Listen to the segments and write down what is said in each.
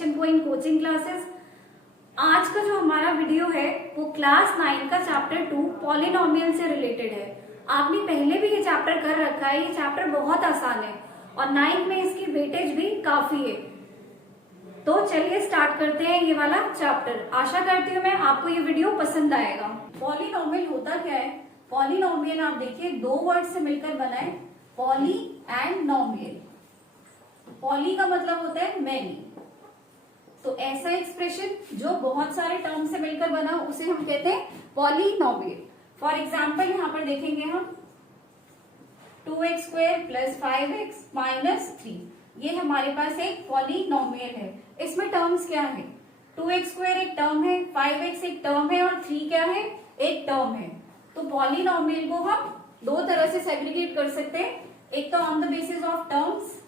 Expectation point coaching classes. आज का जो हमारा वीडियो है वो क्लास 9 का चैप्टर 2 पॉलिनोमियल से रिलेटेड है। आपने पहले भी ये चैप्टर कर रखा है, ये चैप्टर बहुत आसान है और 9 में इसकी वेटेज भी काफी है। तो चलिए स्टार्ट करते हैं ये वाला चैप्टर। आशा करती हूँ मैं आपको ये वीडियो पसंद आएगा। पॉलिनोमियल होता क्या है? पॉलिनोमियल आप देखिए दो वर्ड से मिलकर बना है, पॉली एंड नोमियल। पॉली का मतलब होता है मैनी, तो ऐसा एक्सप्रेशन जो बहुत सारे टर्म से मिलकर बना उसे हम कहते हैं पॉलिनोमियल। फॉर एग्जाम्पल यहाँ पर देखेंगे हम 2x² + 5x - 3, ये हमारे पास एक पॉलिनोमियल है। इसमें टर्म्स क्या है? 2x² एक टर्म है, 5x एक टर्म है और 3 क्या है? एक टर्म है। तो पॉलिनोमियल को हम दो तरह से सेग्रीगेट कर सकते हैं, एक तो on the basis of terms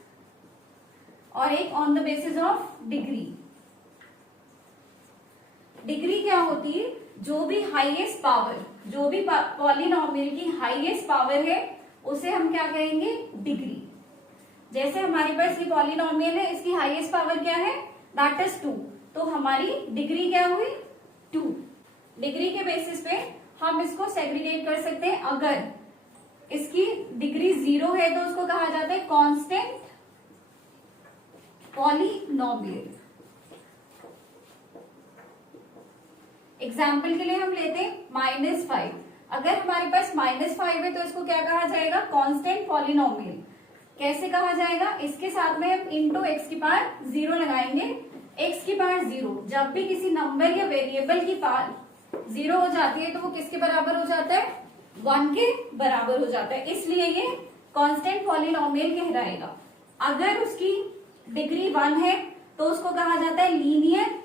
और एक on the basis of degree. Degree क्या होती है? जो भी हाईएस्ट पावर, जो भी पॉलिनोमियल की हाईएस्ट पावर है उसे हम क्या कहेंगे? डिग्री। जैसे हमारे पास ये पॉलिनोमियल है, इसकी हाईएस्ट पावर क्या है? दैट इज 2, तो हमारी डिग्री क्या हुई? 2। डिग्री के बेसिस पे हम इसको सेग्रीगेट कर सकते हैं। अगर इसकी डिग्री 0 है तो उसको कहा जाता है कांस्टेंट पॉलिनोमियल। एग्जाम्पल के लिए हम लेते हैं -5। अगर हमारे पास -5 है तो इसको क्या कहा जाएगा? Constant polynomial. कैसे कहा जाएगा? इसके साथ में हम इंटू एक्स की पावर 0 लगाएंगे। एक्स की पावर 0, जब भी किसी नंबर या वेरिएबल की पावर 0 हो जाती है तो वो किसके बराबर हो जाता है? 1 के बराबर हो जाता है, इसलिए ये कांस्टेंट पॉलिनोमियल कहलाएगा। अगर उसकी डिग्री 1 है तो उसको कहा जाता है linear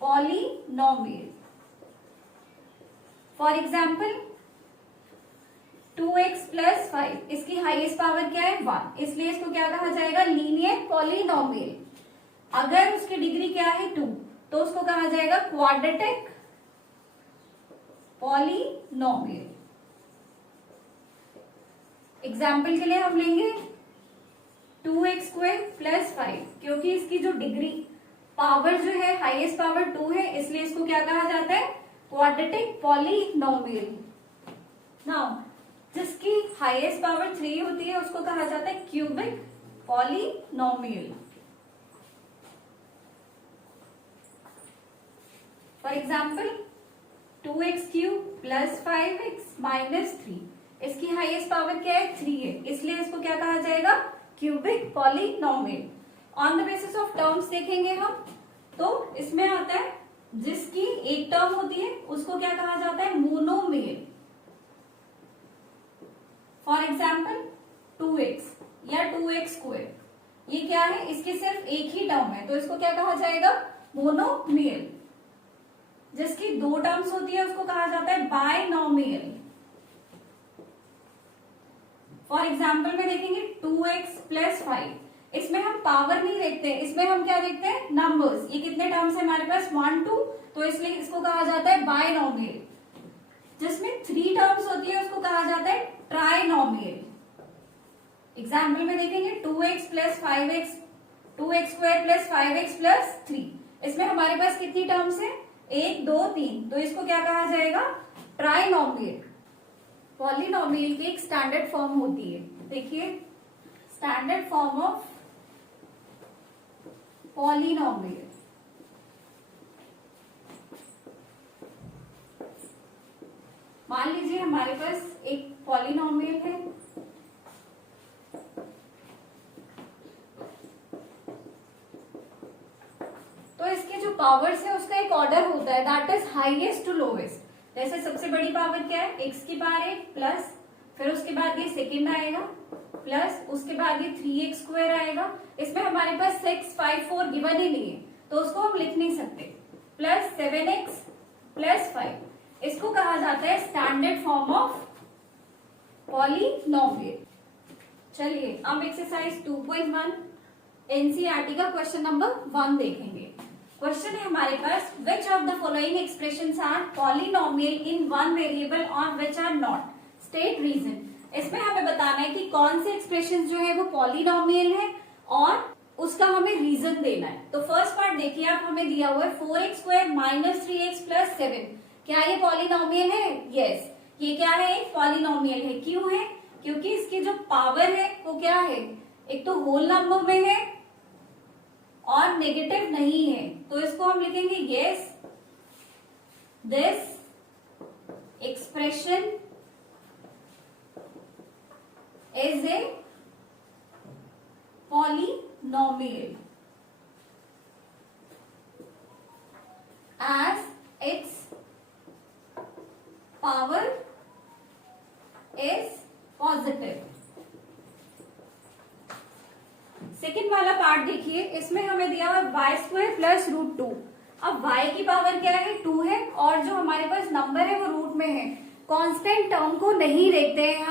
polynomial. For example 2x + 5, इसकी हाईएस्ट पावर क्या है? 1, इसलिए इसको क्या कहा जाएगा? Linear polynomial. अगर उसकी डिग्री क्या है? 2, तो उसको कहा जाएगा क्वाड्रेटिक पॉलिनोमियल। एग्जाम्पल के लिए हम लेंगे 2x² + 5, क्योंकि इसकी जो डिग्री पावर जो है हाईएस्ट पावर 2 है, इसलिए इसको क्या कहा जाता है? Quadratic polynomial. नाउ जिसकी हाईएस्ट पावर 3 होती है उसको कहा जाता है cubic polynomial. For example 2x³ + 5x - 3, इसकी हाईएस्ट पावर क्या है? 3 है, इसलिए इसको क्या कहा जाएगा? Cubic polynomial. On the basis of terms देखेंगे हम तो इसमें आता है जिसकी एक टर्म होती है उसको क्या कहा जाता है? मोनोमियल। फॉर एग्जाम्पल 2x या 2x², ये क्या है? इसकी सिर्फ एक ही टर्म है तो इसको क्या कहा जाएगा? मोनोमियल। जिसकी दो टर्म्स होती है उसको कहा जाता है बायनोमियल। फॉर एग्जाम्पल में देखेंगे 2x + 5, इसमें हम पावर नहीं देखते, इसमें हम क्या देखते हैं? नंबर्स। ये कितने टर्म्स है हमारे पास? 1 2, तो इसलिए इसको कहा जाता है बायनोमियल। जिसमें 3 टर्म्स होती है उसको कहा जाता है ट्राइनोमियल। एग्जाम्पल में देखेंगे 2x + 5x, 2x² + 5x + 3, इसमें हमारे पास कितनी टर्म्स है? 1 2 3, तो इसको क्या कहा जाएगा? ट्राइनोमियल। पॉलिनोमियल की एक स्टैंडर्ड फॉर्म होती है, देखिए स्टैंडर्ड फॉर्म ऑफ पॉलिनोमियल। मान लीजिए हमारे पास एक पॉलिनोमियल है, तो इसके जो पावर्स है उसका एक ऑर्डर होता है, that is highest to lowest. जैसे सबसे बड़ी पावर क्या है? x की पावर 1 प्लस, फिर उसके बाद ये सेकेंड आएगा प्लस, उसके बाद ये 3x² आएगा। इसमें हमारे पास 6 5 4 गिवन ही नहीं है तो उसको हम लिख नहीं सकते। प्लस 7x + 5, इसको कहा जाता है स्टैंडर्ड फॉर्म ऑफ पॉलिनोमियल। चलिए अब एक्सरसाइज 2.1 एनसीईआरटी का क्वेश्चन नंबर 1 देखेंगे। क्वेश्चन है हमारे पास, which of the following expressions are polynomial in one variable और which are not, state reason. इसमें हमें बताना है कि कौन से एक्सप्रेशन जो है वो पॉलिनोमियल है और उसका हमें रीजन देना है। तो फर्स्ट पार्ट देखिए आप, हमें दिया हुआ है 4x square minus 3x plus 7। क्या ये पॉलिनोमियल है? यस, ये क्या है? एक पॉलिनोमियल है। क्यों है? क्योंकि इसकी जो पावर है वो क्या है? एक तो होल नंबर में है और नेगेटिव नहीं है, तो इसको हम लिखेंगे yes, this expression is a polynomial as its power is positive। Second वाला पार्ट देखिए, इसमें हमें दिया हुआ y square plus root two. अब y की पावर क्या है? 2 है, और जो हमारे पास नंबर है वो रूट में है। कांस्टेंट टर्म को नहीं देखते हैं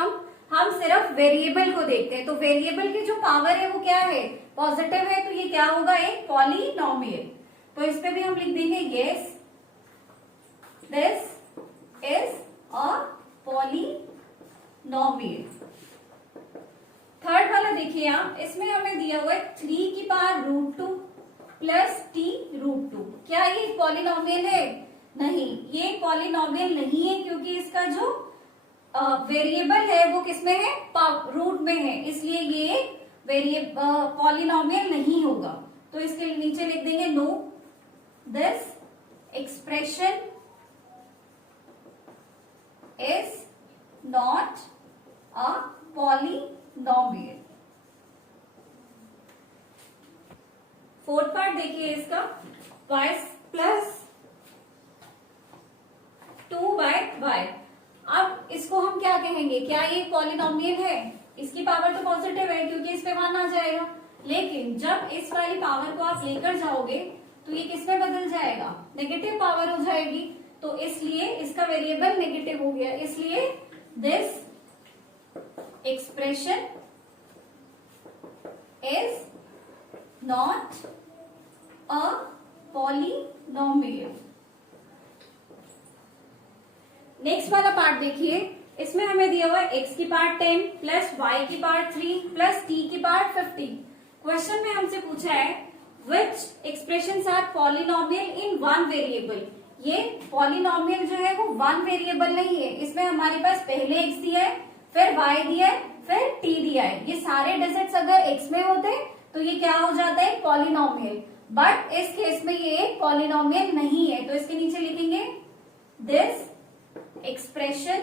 हम सिर्फ वेरिएबल को देखते हैं। तो वेरिएबल की जो पावर है वो क्या है? पॉजिटिव है, तो ये क्या होगा? एक पॉलिनोमियल। तो इस पे भी हम लिख देंगे yes, this is a polynomial. Third वाला देखिए आप, इसमें हमें दिया हुआ है 3 की power root 2 plus t root 2। क्या ये पॉलिनोमियल है? नहीं, ये पॉलिनोमियल नहीं है, क्योंकि इसका जो वेरिएबल है वो किसमें है? रूट में है, इसलिए ये पॉलिनोमियल नहीं होगा। तो इसके नीचे लिख देंगे no, this expression is not a polynomial. Fourth part देखिए इसका, y प्लस 2/y। अब इसको हम क्या कहेंगे? क्या ये पॉलिनोमियल है? इसकी पावर तो पॉजिटिव है, क्योंकि इस पे 1 आ जाएगा। लेकिन जब इस वाली पावर को आप लेकर जाओगे तो ये किसमें बदल जाएगा? नेगेटिव पावर हो जाएगी। तो इसलिए इसका वेरिएबल नेगेटिव हो गया, इसलिए this expression is not a polynomial. Next वाला पार्ट देखिए, इसमें हमें दिया हुआ है x की पावर 10 प्लस y की पावर 3 प्लस t की पावर 50। क्वेश्चन में हमसे पूछा है which expressions are polynomial in one variable. ये पॉलिनोमियल जो है वो वन वेरिएबल नहीं है, इसमें हमारे पास पहले x दिया है, फिर y दिया है, फिर t दिया है। ये सारे डिजिट्स अगर x में होते तो ये क्या हो जाता है? पॉलिनोमियल। बट इस केस में ये एक पॉलिनोमियल नहीं है, तो इसके नीचे लिखेंगे this expression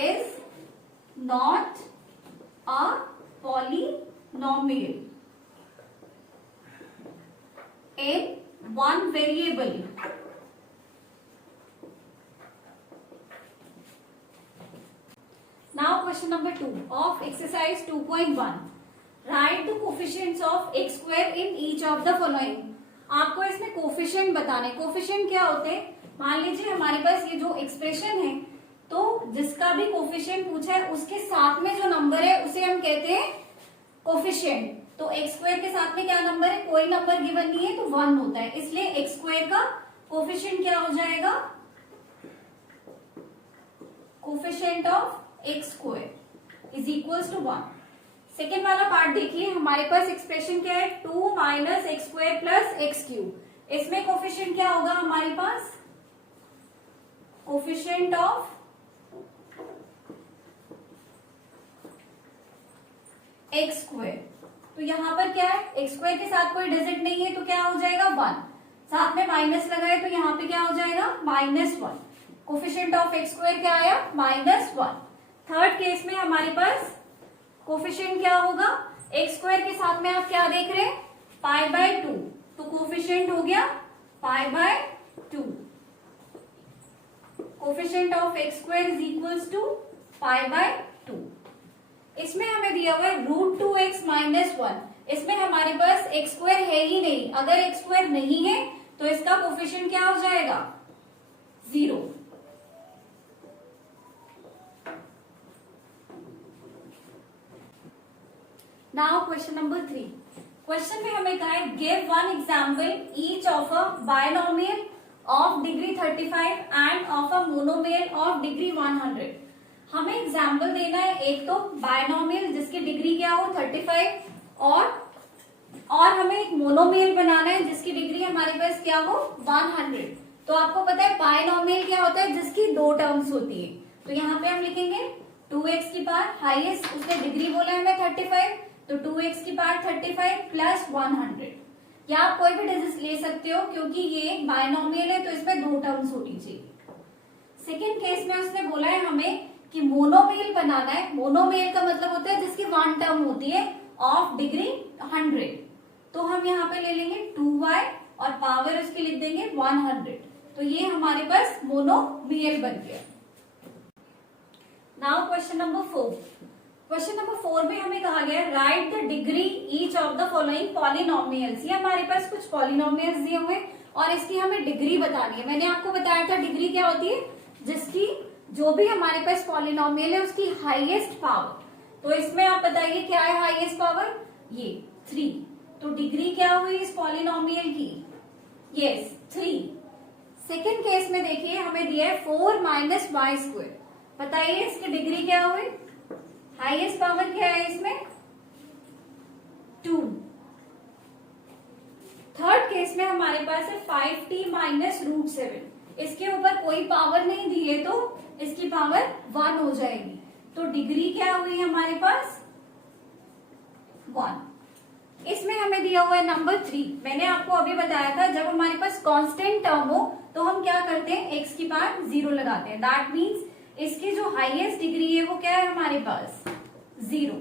is not a polynomial in one variable। Now question number 2 of exercise 2.1, write the coefficients of x square in each of the following। आपको इसमें कोफिशिएंट बताने। कोफिशिएंट क्या होते हैं? मान लीजिए हमारे पास ये जो एक्सप्रेशन है, तो जिसका भी कोफिशिएंट पूछा है उसके साथ में जो नंबर है उसे हम कहते हैं कोफिशिएंट। तो एक्स स्क्वायर के साथ में क्या नंबर है? कोई नंबर गिवन नहीं है, तो 1 होता है, इसलिए एक्स स्क्वायर का कोफिशिएंट क्या हो जाएगा? Coefficient of x square is equals to 1। Second वाला पार्ट देखिए, हमारे पास एक्सप्रेशन क्या है? 2 minus x square plus x cube. इसमें कोफिशिएंट क्या होगा हमारे पास? Coefficient of x square. तो यहां पर क्या है? एक्स स्क्वायर के साथ कोई डिजिट नहीं है, तो क्या हो जाएगा? 1। साथ में माइनस लगाए तो यहाँ पे क्या हो जाएगा? -1। कोफिशिएंट ऑफ एक्स स्क्वायर क्या आया? -1। थर्ड केस में हमारे पास कोफिशिएंट क्या होगा? एक्स स्क्वायर के साथ में आप क्या देख रहे हैं? π/2, तो कोफिशिएंट हो गया π/2। Coefficient of x square is equals to π/2। इसमें हमें दिया हुआ है √2x - 1। इसमें हमारे पास एक्स स्क्वायर है ही नहीं। अगर एक्स स्क्वायर नहीं है तो इसका कोफिशिएंट क्या हो जाएगा? 0। Now question number 3। क्वेश्चन में हमें कहा है give one example each of a binomial of degree 35 end of a monomial of degree 100। हमें एग्जाम्पल देना है, एक तो बायनोमियल जिसकी डिग्री क्या हो 35 और हमें एक मोनोमियल बनाना है जिसकी डिग्री हमारे पास क्या हो 100। तो आपको पता है बायनोमियल क्या होता है, जिसकी दो टर्म्स होती है। तो यहाँ पे हम लिखेंगे 2x की पावर हाईएस्ट, उसने डिग्री बोला है हमें 35, तो 2x की पावर 35 प्लस 100। या आप कोई भी डिजिट ले सकते हो क्योंकि ये एक बायनोमियल है तो इसमें दो टर्म्स होनी चाहिए। सेकेंड केस में उसने बोला है हमें कि मोनोमियल बनाना है। मोनोमियल का मतलब होता है जिसकी वन टर्म होती है ऑफ डिग्री 100। तो हम यहाँ पे ले लेंगे 2y और पावर उसकी लिख देंगे 100। तो ये हमारे पास मोनोमियल बन गया। Now question number 4। Question number 4 में हमें कहा गया right the degree each of the following polynomials. ये हमारे पास कुछ पॉलिनोमियल्स दिए हुए और इसकी हमें डिग्री बतानी है। मैंने आपको बताया था डिग्री क्या होती है, जिसकी जो भी हमारे पास पॉलिनोमियल है उसकी हाईएस्ट पावर। तो इसमें आप बताइए क्या है हाईएस्ट पावर, ये 3। तो डिग्री क्या हुई इस पॉलिनोमियल की, यस 3। सेकेंड केस में देखिए हमें दिया है 4 माइनस वाई स्क्वायर। बताइए इसकी डिग्री क्या हुई, हाईएस्ट पावर क्या है इसमें 2। थर्ड केस में हमारे पास है 5t माइनस रूट 7। इसके ऊपर कोई पावर नहीं दी है तो इसकी पावर 1 हो जाएगी। तो डिग्री क्या हुई हमारे पास 1। इसमें हमें दिया हुआ है नंबर 3। मैंने आपको अभी बताया था जब हमारे पास कांस्टेंट टर्म हो तो हम क्या करते हैं, x की पावर 0 लगाते हैं। दैट मीन्स इसकी जो हाईएस्ट डिग्री है वो क्या है हमारे पास 0।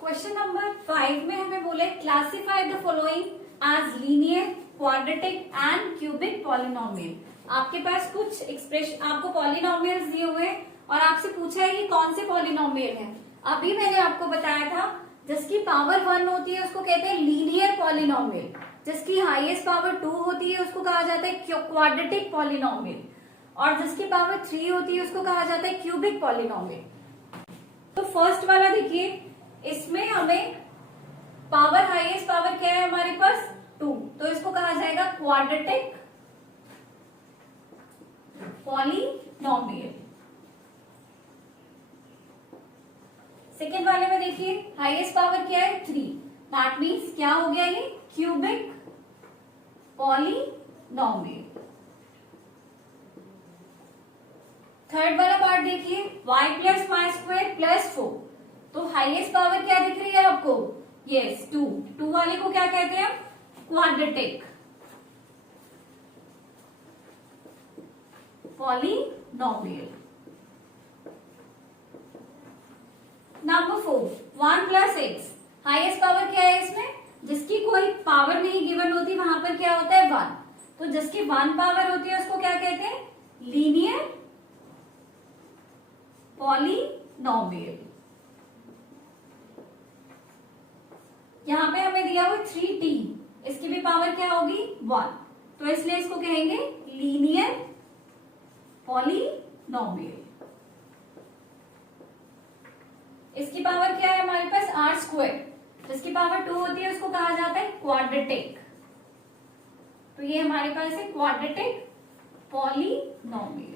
क्वेश्चन नंबर 5 में हमें बोले classify the following as linear, quadratic and cubic polynomial. आपके पास कुछ एक्सप्रेशन, आपको पॉलिनोमियल्स दिए हुए हैं और आपसे पूछा है कि कौन से पॉलिनोमियल है। अभी मैंने आपको बताया था जिसकी पावर 1 होती है उसको कहते हैं लीनियर पॉलिनोमियल, जिसकी हाईएस्ट पावर 2 होती है उसको कहा जाता है क्वाड्रेटिक पॉलिनोमियल, और जिसकी पावर 3 होती है उसको कहा जाता है क्यूबिक पॉलिनोमियल। तो फर्स्ट वाला देखिए, इसमें हमें पावर हाईएस्ट पावर क्या है हमारे पास 2, तो इसको कहा जाएगा क्वाड्रेटिक पॉलिनोमियल। सेकेंड वाले में देखिए हाईएस्ट पावर क्या है 3, दैट मीन्स क्या हो गया ये क्यूबिक पॉलिनोमियल। थर्ड वाला पार्ट देखिए y plus y square plus 4। तो हाईएस्ट पावर क्या दिख रही है आपको, यस 2। 2 वाले को क्या कहते हैं quadratic polynomial. Number 4 1 plus x. Highest power क्या है इसमें, जिसकी कोई पावर नहीं गिवन होती वहां पर क्या होता है 1। तो जिसकी 1 पावर होती है उसको क्या कहते हैं लीनियर पॉलिनोमियल। यहां पे हमें दिया हुआ 3t, इसकी भी पावर क्या होगी 1, तो इसलिए इसको कहेंगे लीनियर पॉलिनोमियल। इसकी पावर क्या है हमारे पास r स्क्वायर, जिसकी पावर 2 होती है उसको कहा जाता है क्वाड्रेटिक। तो ये हमारे पास है quadratic polynomial.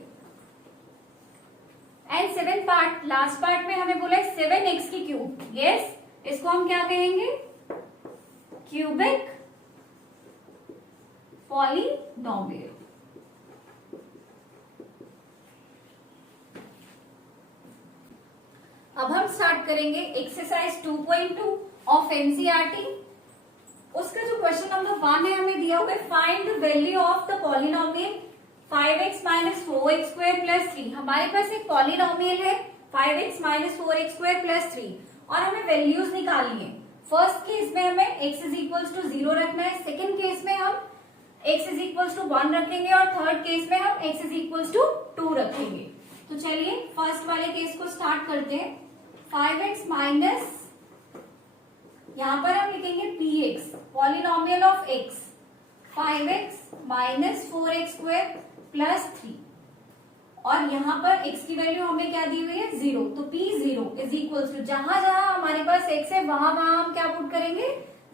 And 7 part, last part में हमें बोला है 7x की क्यूब। यस, इसको हम क्या कहेंगे क्यूबिक पॉलिनोमियल। अब हम स्टार्ट करेंगे एक्सरसाइज 2.2 ऑफ एनसीईआरटी। उसका जो क्वेश्चन नंबर 1 है हमें दिया हुआ है find the value of the polynomial 5x minus 4x square plus 3। हमारे पास एक पॉलिनोमियल है 5x minus 4x square plus 3 और हमें वैल्यूज निकालनी है। फर्स्ट केस में हमें x इज इक्वल्स टू 0 रखना है, सेकेंड केस में हम x इज इक्वल्स टू 1 रखेंगे और थर्ड केस में हम x इज इक्वल्स टू 2 रखेंगे। तो चलिए फर्स्ट वाले केस को स्टार्ट करते हैं। 5x माइनस, यहां पर हम लिखेंगे px, polynomial of x, 5x minus 4x square plus 3, और यहाँ पर x की वैल्यू हमें क्या दी हुई है 0, तो p0 इज इक्वल्स टू जहां जहां हमारे पास x है वहां वहां हम क्या पुट करेंगे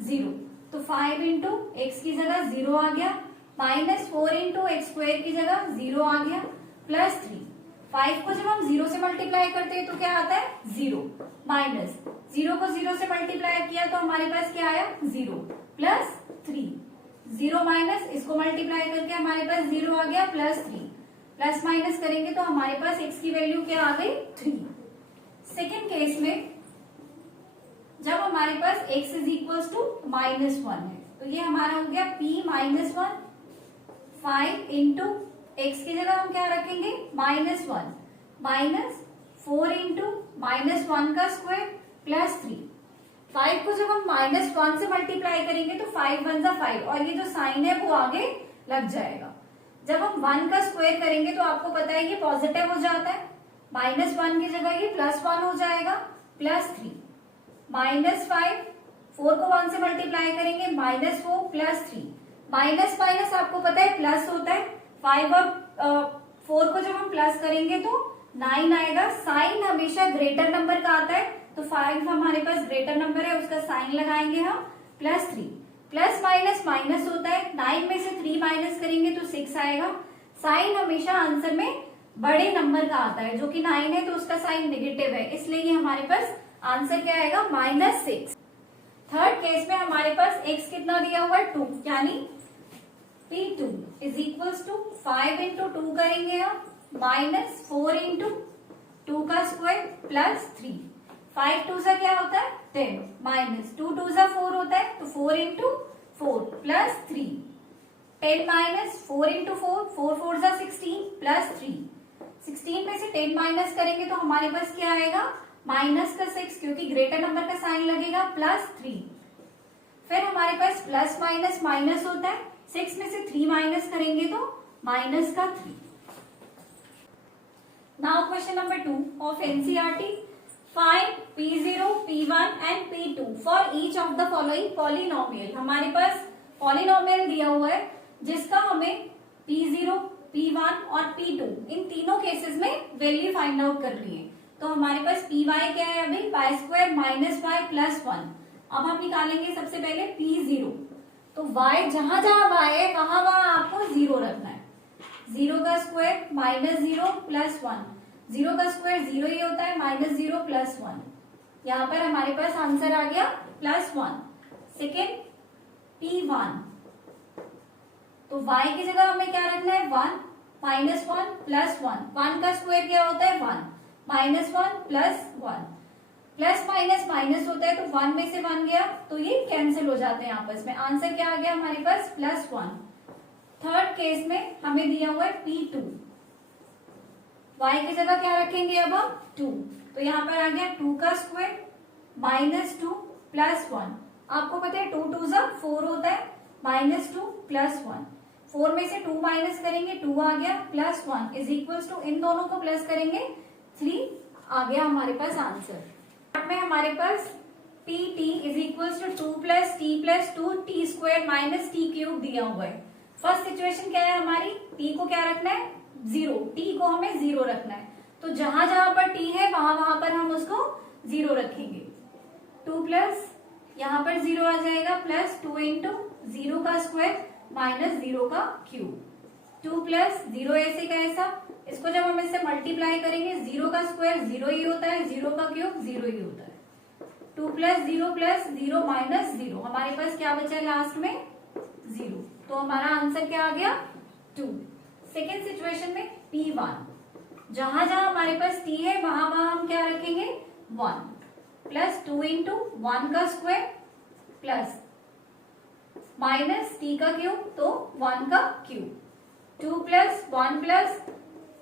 0। तो 5 इंटू एक्स की जगह 0 आ गया, माइनस 4 इंटू एक्स स्क्वायर की जगह 0 आ गया, प्लस 3। 5 को जब हम 0 से मल्टीप्लाई करते हैं तो क्या आता है 0, माइनस 0 को 0 से मल्टीप्लाई किया तो हमारे पास क्या आया 0, प्लस 3, 0 माइनस इसको मल्टीप्लाई करके हमारे पास 0 आ गया, प्लस 3, प्लस माइनस करेंगे तो हमारे पास x की वैल्यू क्या आ गई 3। सेकेंड केस में जब हमारे पास x इज इक्वल टू -1 है तो ये हमारा हो गया p -1, 5 इंटू एक्स की जगह हम क्या रखेंगे -1, माइनस 4 इंटू -1 का स्क्वायर प्लस 3। 5 को जब हम -1 से मल्टीप्लाई करेंगे तो 5 1 जा 5 और ये जो साइन है वो आगे लग जाएगा। जब हम 1 का स्क्वायर करेंगे तो आपको पता है ये पॉजिटिव हो जाता है, -1 की जगह ये +1 हो जाएगा, प्लस 3, -5, 4 को 1 से मल्टीप्लाई करेंगे -4 प्लस 3, माइनस माइनस आपको पता है प्लस होता है, 5 और 4 को जब हम प्लस करेंगे तो 9 आएगा। साइन हमेशा ग्रेटर नंबर का आता है तो 5 हमारे पास ग्रेटर नंबर है, उसका साइन लगाएंगे हम, प्लस 3, प्लस माइनस माइनस होता है, 9 में से 3 माइनस करेंगे तो 6 आएगा। साइन हमेशा आंसर में बड़े नंबर का आता है, जो कि 9 है तो उसका साइन नेगेटिव है, इसलिए ये हमारे पास आंसर क्या आएगा -6। थर्ड केस में हमारे पास x कितना दिया हुआ है 2, यानी P2 is equals to 5 into 2 करेंगे हम, -4 इंटू 2 का स्क्वायर प्लस 3, 5 2 सा क्या होता है 10, माइनस 2 2 सा 4 होता है तो 4 इंटू 4 प्लस 3, 10 माइनस 4 इंटू 4, 4 4 सा 16 प्लस 3, 16 में से 10 माइनस करेंगे तो हमारे पास क्या आएगा -6, क्योंकि ग्रेटर नंबर का साइन लगेगा, प्लस 3। फिर हमारे पास प्लस माइनस माइनस होता है, 6 में से 3 माइनस करेंगे तो -3। Now question number 2 of NCERT, find P0, P1 and P2 for each of the following polynomial. हमारे पास पॉलिनोमियल दिया हुआ है जिसका हमें P0, P1 और P2 इन तीनों केसेस में वैल्यू फाइंड आउट करनी है। तो हमारे पास पी वाई क्या है अभी y² माइनस y प्लस 1। अब हम निकालेंगे सबसे पहले P0, तो y जहां जहां y है वहां वहां आपको 0 रखना है। 0 का स्क्वायर -0 प्लस 1, 0 का स्क्वायर 0 ही होता है, -0 प्लस 1। यहाँ पर हमारे पास आंसर आ गया +1। सेकेंड P1, तो y की जगह हमें क्या रखना है 1, -1 प्लस 1, 1 का स्क्वायर क्या होता है 1, -1 प्लस 1, प्लस माइनस माइनस होता है तो 1 में से 1 गया तो ये कैंसिल हो जाते हैं आपस में। आंसर क्या आ गया हमारे पास +1। थर्ड केस में हमें दिया हुआ है P2, y की जगह क्या रखेंगे अब हम 2, तो यहाँ पर आ गया 2 का स्क्वायर -2 प्लस 1। आपको पता है 2 2 सा 4 होता है, -2 प्लस 1, 4 में से 2 माइनस करेंगे 2 आ गया, प्लस 1 इज इक्वल्स टू इन दोनों को प्लस करेंगे 3 आ गया हमारे पास आंसर। में हमारे पास PT is equals to 2 plus t plus 2 t square minus t cube दिया हुआ है। फर्स्ट सिचुएशन क्या है हमारी, t को क्या रखना है 0, t को हमें 0 रखना है, तो जहां जहां पर t है वहां वहां पर हम उसको 0 रखेंगे। 2 प्लस यहाँ पर 0 आ जाएगा, प्लस 2 इंटू 0 का स्क्वायर माइनस 0 का क्यूब, 2 प्लस 0 ऐसे का ऐसा, इसको जब हम इससे मल्टीप्लाई करेंगे 0 का स्क्वायर 0 ही होता है, 0 का क्यूब 0 ही होता है। 2 प्लस 0 माइनस 0, हमारे पास क्या बचा लास्ट में 0, तो हमारा आंसर क्या आ गया 2। सेकेंड सिचुएशन में P1, जहां जहां हमारे पास t है वहां वहां हम क्या रखेंगे 1, प्लस 2 इंटू 1 का स्क्वायर प्लस माइनस t का क्यूब तो 1 का क्यूब, 2 प्लस 1 प्लस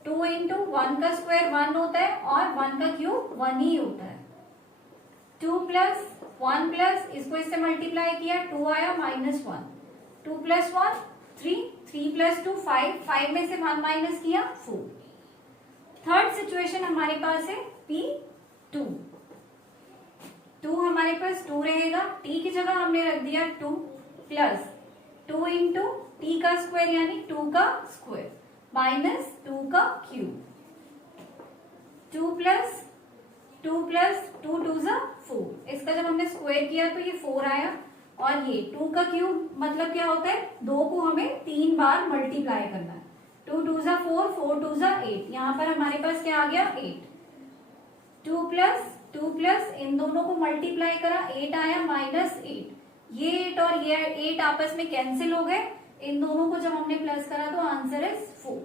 2 इंटू 1 का स्क्वायर 1 होता है और 1 का क्यूब 1 ही होता है। 2 प्लस 1 प्लस इसको इससे मल्टीप्लाई किया 2 आया -1, 2 प्लस 1 3, 3 प्लस 2 5, 5 में से 1 माइनस किया 4। थर्ड सिचुएशन हमारे पास है P2, 2 हमारे पास 2 रहेगा, t की जगह हमने रख दिया 2 प्लस 2 इंटू t का स्क्वायर यानी 2 का स्क्वायर माइनस 2 का क्यूब, 2 प्लस 2 2 ज़ा 4, इसका जब हमने स्क्वायर किया तो ये 4 आया, और ये 2 का क्यूब मतलब क्या होता है 2 को हमें 3 बार मल्टीप्लाई करना है, 2 2 जा 4, 4 2 जा 8, यहाँ पर हमारे पास क्या आ गया 8। 2 प्लस इन दोनों को मल्टीप्लाई करा, 8 आया -8। ये 8 और ये 8 आपस में कैंसिल हो गए, इन दोनों को जब हमने प्लस करा तो answer is 4।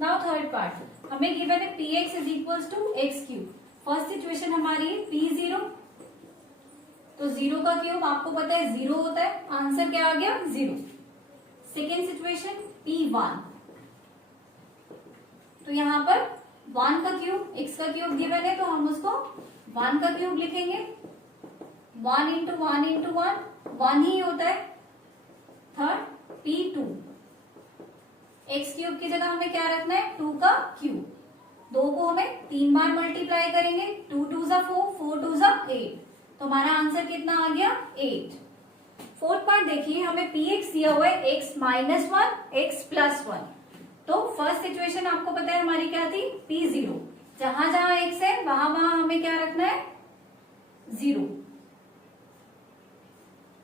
Now third part, हमें गिवन है px is equals to x cube. First situation हमारी है p0, तो 0 का क्यूब आपको पता है 0 होता है, आंसर क्या आ गया 0। सेकेंड सिचुएशन p1, तो यहाँ पर 1 का क्यूब, x का क्यूब गिवन है तो हम उसको 1 का क्यूब लिखेंगे। 1 इंटू 1 इंटू 1 1 ही होता है। थर्ड p2, एक्स क्यूब की जगह हमें क्या रखना है 2 का क्यूब, 2 को हमें 3 बार मल्टीप्लाई करेंगे, 2 2 जा 4, 4 2 जा 8, तो हमारा आंसर कितना आ गया 8। फोर्थ पार्ट देखिए, हमें px दिया हुआ है x -1 x +1, तो फर्स्ट सिचुएशन आपको पता है हमारी क्या थी p0, जहां जहां x है वहां वहां हमें क्या रखना है 0।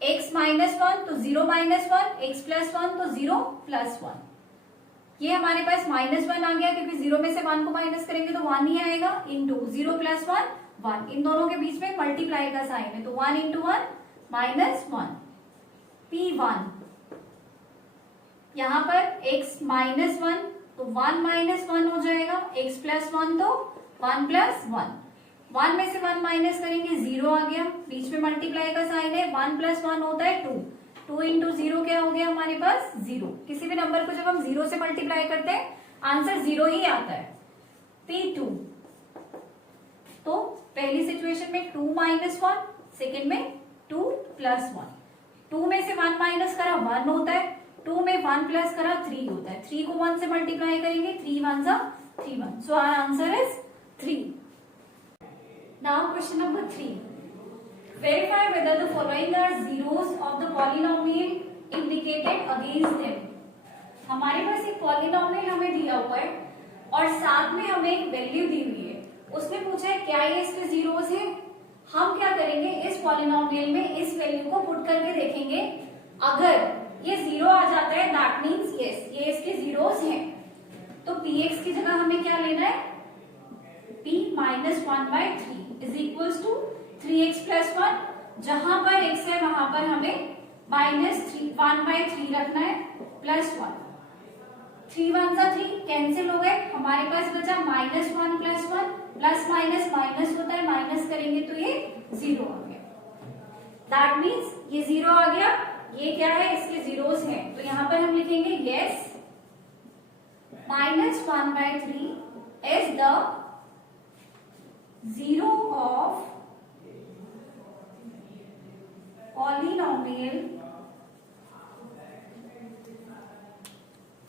x -1 तो 0 -1, x +1 तो 0 +1, ये हमारे पास -1 आ गया क्योंकि 0 में से 1 को माइनस करेंगे तो 1 ही आएगा, इंटू 0 + 1 1, इन दोनों के बीच में मल्टीप्लाई का साइन है तो 1 इंटू 1 -1। p1, यहाँ पर x -1 तो 1 -1 हो जाएगा, x +1 तो 1 + 1, 1 में से 1 माइनस करेंगे 0 आ गया, बीच में मल्टीप्लाई का साइन है, 1 + 1 होता है 2, 2 इंटू 0 क्या हो गया हमारे पास 0। किसी भी नंबर को जब हम 0 से मल्टीप्लाई करते हैं आंसर 0 ही आता है। p2, तो पहली सिचुएशन में 2 -1, सेकेंड में 2 + 1, 2 में से 1 माइनस करा 1 होता है, 2 में 1 प्लस करा 3 होता है, 3 को 1 से मल्टीप्लाई करेंगे, 3 1 जा 3 1, so our answer is 3। Now question number 3, verify whether the following are zeros of the polynomial indicated against them। हमारे पास एक पॉलिनोमियल हमें दिया हुआ है और साथ में हमें एक वैल्यू दी हुई है, उसमें पूछा है क्या ये इसके जीरोस हैं। हम क्या करेंगे इस पॉलिनोमियल में इस वैल्यू को पुट करके देखेंगे, अगर ये 0 आ जाता है दैट मीन्स यस ये इसके जीरोस हैं। तो px की जगह हमें क्या लेना है p -1/3 is equals to 3x + 1, जहां पर x है वहां पर हमें -1/3 रखना है +1, 3 1 जा 3 कैंसिल हो गए, हमारे पास बचा -1 + 1, प्लस माइनस माइनस होता है, माइनस करेंगे तो ये 0 आ गया, दैट मीन्स ये 0 आ गया, ये क्या है इसके जीरोस हैं, तो यहां पर हम लिखेंगे yes -1/3 is the zero of polynomial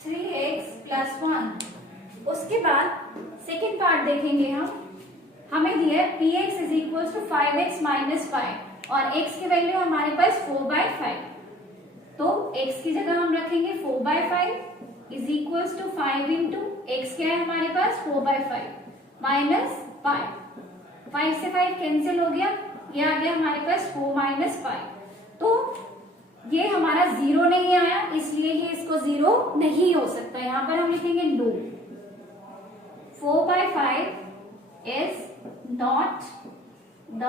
3x + 1। उसके बाद सेकेंड पार्ट देखेंगे हमें दिया है px is equal to 5x - 5 और x की वैल्यू हमारे पास 4/5, तो x की जगह हम रखेंगे 4/5 is equal to 5 into x क्या है हमारे पास 4/5 माइनस 5 से 5 कैंसिल हो गया, ये आ गया हमारे पास 4 - 5, तो ये हमारा 0 नहीं आया इसलिए ये इसको 0 नहीं हो सकता, यहां पर हम लिखेंगे no, 4/5 is not the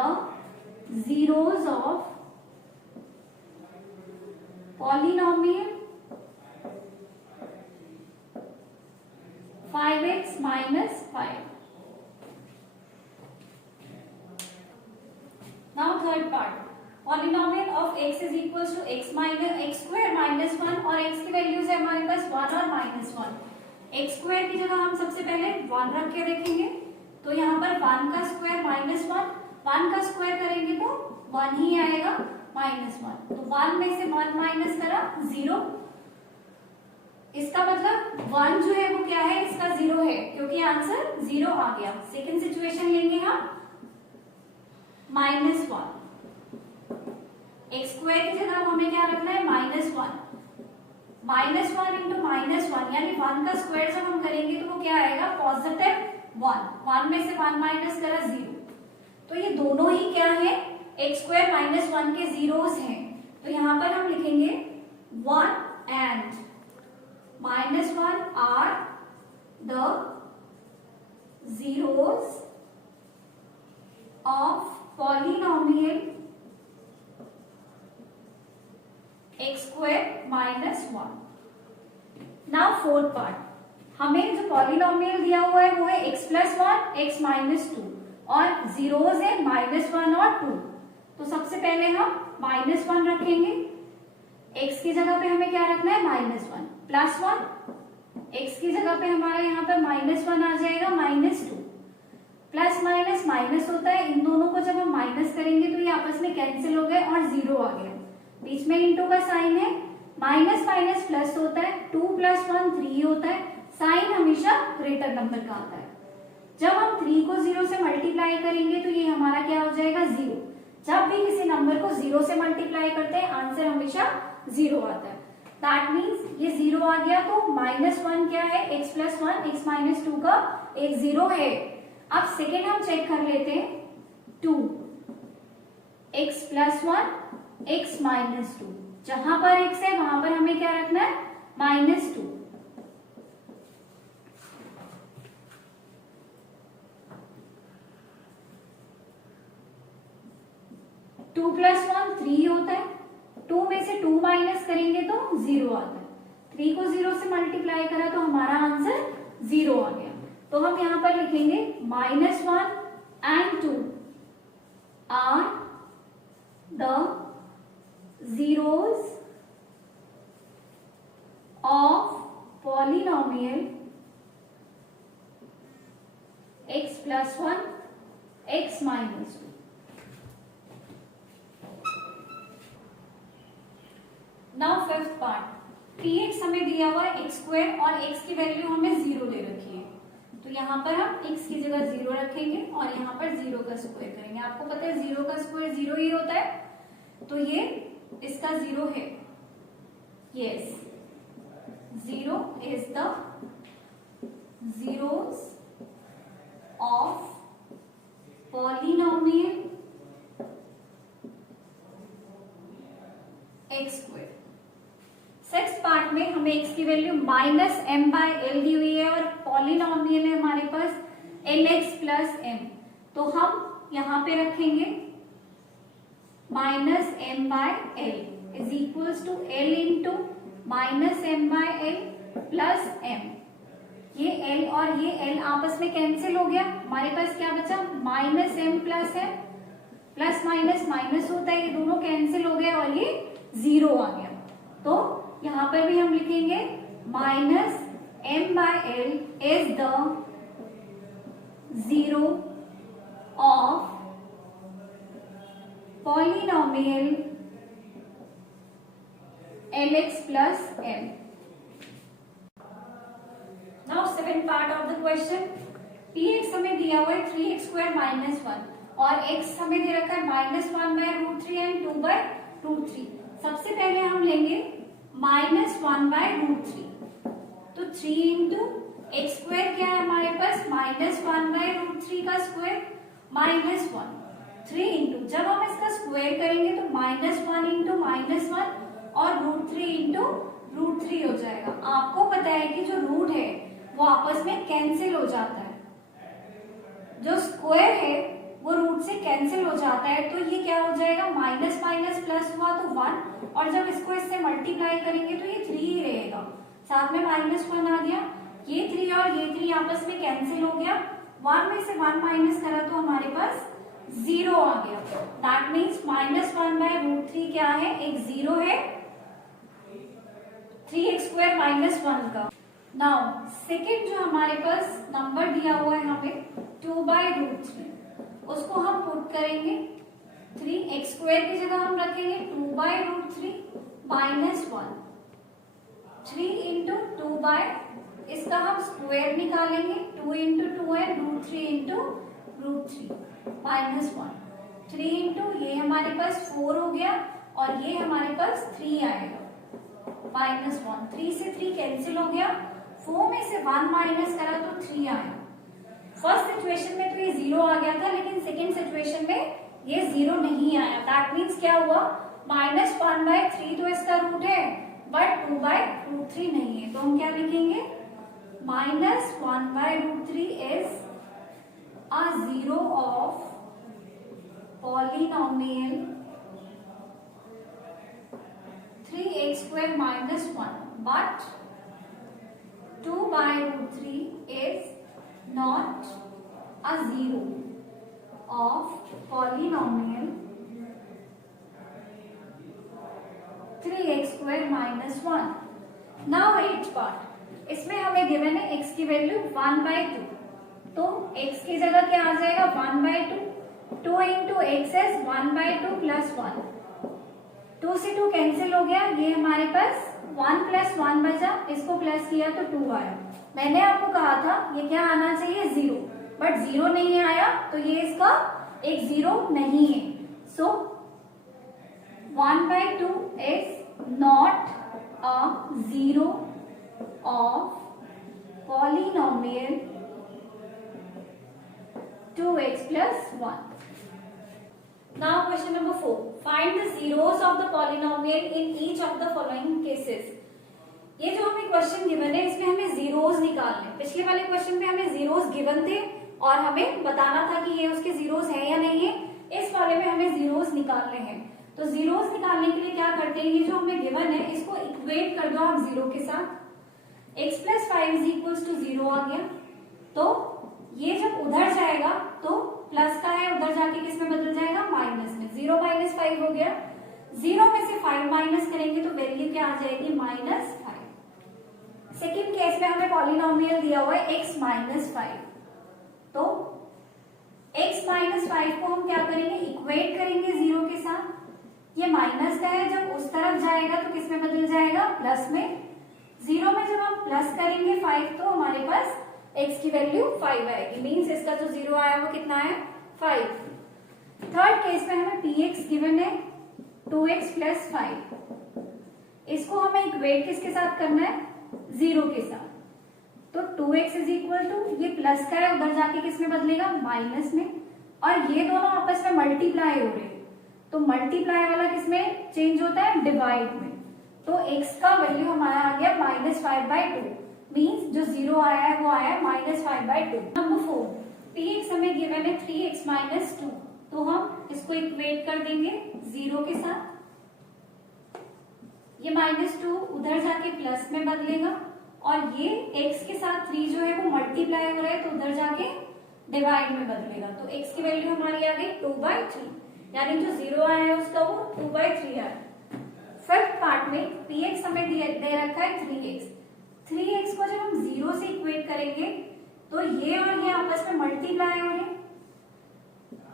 zeros of polynomial 5x - 5। Now third part, polynomial of x is equals to x square minus 1 और x की वैल्यूज है हमारे पास 1 और -1। x स्क्वायर की जगह हम सबसे पहले 1 रख के देखेंगे, तो यहाँ पर 1 का स्क्वायर -1, 1 का स्क्वायर करेंगे तो 1 ही आएगा -1, तो 1 में से 1 माइनस करा 0, इसका मतलब 1 जो है वो क्या है इसका 0 है क्योंकि आंसर 0 आ गया। सेकेंड सिचुएशन लेंगे हम -1, एक्स स्क्वायर की जगह हमें क्या रखना है -1, -1 इंटू -1 यानी 1 का स्क्वायर जब हम करेंगे तो वो क्या आएगा +1, 1 में से 1 माइनस करा 0, तो ये दोनों ही क्या है एक्स स्क्वायर -1 के जीरोस हैं, तो यहाँ पर हम लिखेंगे 1 and -1 are the zeros of polynomial x square minus 1. Now fourth part, हमें जो पॉलिनोमियल दिया हुआ है वो है x प्लस 1 x माइनस 2 और जीरोज है -1 और 2. तो सबसे पहले हम -1 रखेंगे, x की जगह पे हमें क्या रखना है -1 प्लस 1, x की जगह पे हमारा यहाँ पे -1 आ जाएगा -2. प्लस माइनस माइनस होता है, इन दोनों को जब हम माइनस करेंगे तो ये आपस में कैंसिल हो गए और 0 आ गया. बीच में इंटू का साइन है, माइनस माइनस प्लस होता है, 2 + 1 3 होता है. साइन हमेशा ग्रेटर नंबर का आता है. जब हम 3 को 0 से मल्टीप्लाई करेंगे तो ये हमारा क्या हो जाएगा 0. जब भी किसी नंबर को 0 से मल्टीप्लाई करते हैं आंसर हमेशा 0 आता है. दैट मीन्स ये 0 आ गया. तो -1 क्या है, x प्लस 1 x माइनस 2 का एक 0 है. अब सेकेंड हम चेक कर लेते हैं, 2 x प्लस 1 x माइनस 2. जहां पर x है वहां पर हमें क्या रखना है -2. टू प्लस 1 3 होता है, 2 में से 2 माइनस करेंगे तो 0 आता है. 3 को 0 से मल्टीप्लाई करा तो हमारा आंसर 0 आ गया. तो हम यहां पर लिखेंगे -1 and 2 are the zeros of polynomial x plus 1 x minus 2. Now fifth part, 3x हमें दिया हुआ है x² और x की वैल्यू हमें 0 दे रखी है. तो यहाँ पर हम x की जगह 0 रखेंगे और यहाँ पर 0 का स्क्वायर करेंगे. आपको पता है 0 का स्क्वायर 0 ही होता है, तो ये इसका 0 है. Yes, 0 is the zeros of polynomial x². Six part में हमें x की वैल्यू -m/l दी हुई है और पॉलिनोमियल है हमारे पास lx प्लस m. तो हम यहाँ पे रखेंगे -m/l is equals to l into -m/l plus m. ये l और ये l आपस में कैंसिल हो गया. हमारे पास क्या बचा -m plus m. Plus minus minus होता है, ये दोनों कैंसिल हो गए और ये 0 आ गया. तो यहां पर भी हम लिखेंगे -m/l is the zero of polynomial lx plus m. Now seventh part of the question, px हमें दिया हुआ है 3x² - 1 और x हमें दे रखा है -1/√3 एंड 2/√3. सबसे पहले हम लेंगे -1/√3. तो 3 इंटू x² क्या है हमारे पास -1/√3 का स्क्वायर -1. 3 इंटू, जब हम इसका स्क्वायर करेंगे तो -1 इंटू -1 और √3 इंटू √3 हो जाएगा. आपको पता है कि जो रूट है वो आपस में कैंसिल हो जाता है. जो स्क्वायर है वो रूट से कैंसिल हो जाता है. तो ये क्या हो जाएगा, माइनस माइनस प्लस हुआ तो 1 और जब इसको इससे मल्टीप्लाई करेंगे तो ये 3 ही रहेगा. साथ में -1 आ गया. ये 3 और ये 3 आपस में कैंसिल हो गया. 1 में से 1 माइनस करा तो हमारे पास 0 आ गया. दैट मीन्स -1/√3 क्या है, एक 0 है 3x² -1 का. नाउ सेकेंड जो हमारे पास नंबर दिया हुआ है यहाँ पे 2/√3, उसको हम पुट करेंगे. 3x² की जगह हम रखेंगे 2/√3 -1. 3 इंटू 2 इसका हम स्क्वायर निकालेंगे. 2 इंटू 2 है √3 इंटू √3 -1. 3 इंटू ये हमारे पास 4 हो गया और ये हमारे पास 3 आएगा -1. 3 से 3 कैंसिल हो गया. 4 में से 1 माइनस करा तो 3 आया. फर्स्ट सिचुएशन में तो ये 0 आ गया था, लेकिन सेकेंड सिचुएशन में ये 0 नहीं आया. दैट मीन्स क्या हुआ, -1/3 तो इसका रूट है बट 2/√3 नहीं है, तो हम क्या लिखेंगे, -1/√3 is a zero of polynomial 3x² -1, but 2/√3 is not a zero of polynomial 3x² -1. Now 8th part, इसमें हमें गिवन है x की वैल्यू 1/2, तो x की जगह क्या आ जाएगा 1/2, 2 इंटू एक्स इज 1/2 प्लस 1, 2 से 2 कैंसिल हो गया, ये हमारे पास 1 + 1 बचा, इसको प्लस किया तो 2 आया। मैंने आपको कहा था ये क्या आना चाहिए 0, बट 0 नहीं आया, तो ये इसका एक 0 नहीं है। सो 1/2 is not a zero of polynomial 2x + 1. Now question number 4. Find the zeros of the polynomial in each of the following cases. ये जो हमें क्वेश्चन गिवन है इसमें हमें जीरोस निकालने। पिछले वाले क्वेश्चन में हमें जीरोस गिवन थे और हमें बताना था कि ये उसके जीरोस है या नहीं है। इस वाले में हमें जीरोस निकालने हैं। तो जीरोस निकालने के लिए क्या करते हैं, ये जो हमें गिवन है इसको इक्वेट कर दो आप जीरो के साथ। x + 5 = 0 आ गया, तो ये जब उधर जाएगा तो प्लस का है, उधर जाके किस में बदल जाएगा माइनस में। 0 - 5 हो गया, 0 में से 5 माइनस करेंगे तो वैल्यू क्या आ जाएगी -5। सेकेंड केस में हमें पॉलिनोमियल दिया हुआ है x - 5, तो x - 5 को हम क्या करेंगे इक्वेट करेंगे 0 के साथ। ये माइनस का है, जब उस तरफ जाएगा तो किस में बदल जाएगा प्लस में। 0 में जब हम प्लस करेंगे 5 तो हमारे पास x की वैल्यू 5 आएगी, मीन्स इसका जो 0 आया वो कितना है 5। थर्ड केस में हमें px गिवन है 2x + 5, इसको हमें इक्वेट किसके साथ करना है 0 के साथ। तो 2x = ये प्लस का है, उधर जाके किस में बदलेगा माइनस में, और ये दोनों आपस में मल्टीप्लाई हो रहे हैं, तो मल्टीप्लाई वाला किस में चेंज होता है डिवाइड में। तो x का वैल्यू हमारा आ गया -5/2, मीन्स जो 0 आया है वो आया है -5/2। नंबर 4, px हमें गिवन है 3x - 2, तो हम इसको इक्वेट कर देंगे 0 के साथ। ये -2 उधर जाके प्लस में बदलेगा, और ये x के साथ 3 जो है वो मल्टीप्लाई हो रहा है तो उधर जाके डिवाइड में बदलेगा। तो x की वैल्यू हमारी आ गई 2/3, यानी जो 0 आया है उसका वो 2/3 आया। फिफ्थ पार्ट में px हमें दे रखा है 3x। 3x को जब हम 0 से इक्वेट करेंगे तो ये और ये आपस में मल्टीप्लाई हो रहे हैं,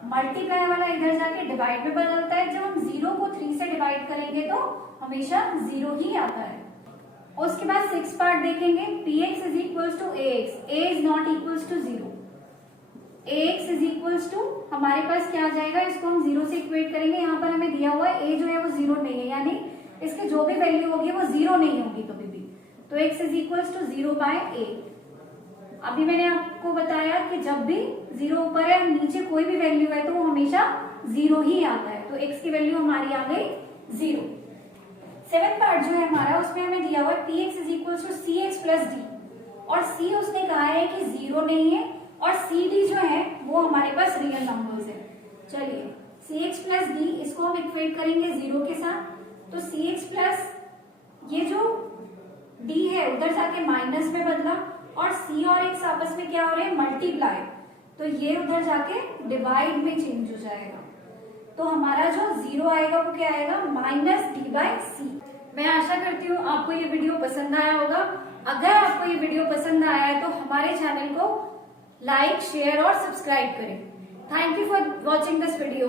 मल्टीप्लाई वाला इधर जाके डिवाइड में बदलता है। जब हम 0 को 3 से डिवाइड करेंगे तो हमेशा 0 ही आता है। उसके बाद 6 पार्ट देखेंगे, px = ax, a is not equals to 0, ax = हमारे पास क्या आ जाएगा, इसको हम 0 से इक्वेट करेंगे। यहाँ पर हमें दिया हुआ है a जो है वो 0 नहीं है, यानी इसकी जो भी वैल्यू होगी वो 0 नहीं होगी कभी भी, तो x = 0/8। अभी मैंने आपको बताया कि जब भी 0 ऊपर है नीचे कोई भी वैल्यू है तो वो हमेशा 0 ही आता है, तो x की वैल्यू हमारी आ गई 0। 7th पार्ट जो है हमारा उसमें हमें दिया हुआ है px = cx + d, और c उसने कहा है कि 0 नहीं है, और cd जो है वो हमारे पास रियल नंबर्स है। चलिए cx + d इसको हम इक्वेट करेंगे 0 के साथ, तो cx प्लस ये जो d है उधर जाके माइनस में बदला, और c और x आपस में क्या हो रहे हैं मल्टीप्लाई, तो ये उधर जाके डिवाइड में चेंज हो जाएगा। तो हमारा जो 0 आएगा वो क्या आएगा -d/c। मैं आशा करती हूँ आपको ये वीडियो पसंद आया होगा। अगर आपको ये वीडियो पसंद आया है तो हमारे चैनल को लाइक, शेयर और सब्सक्राइब करें। Thank you for watching this video.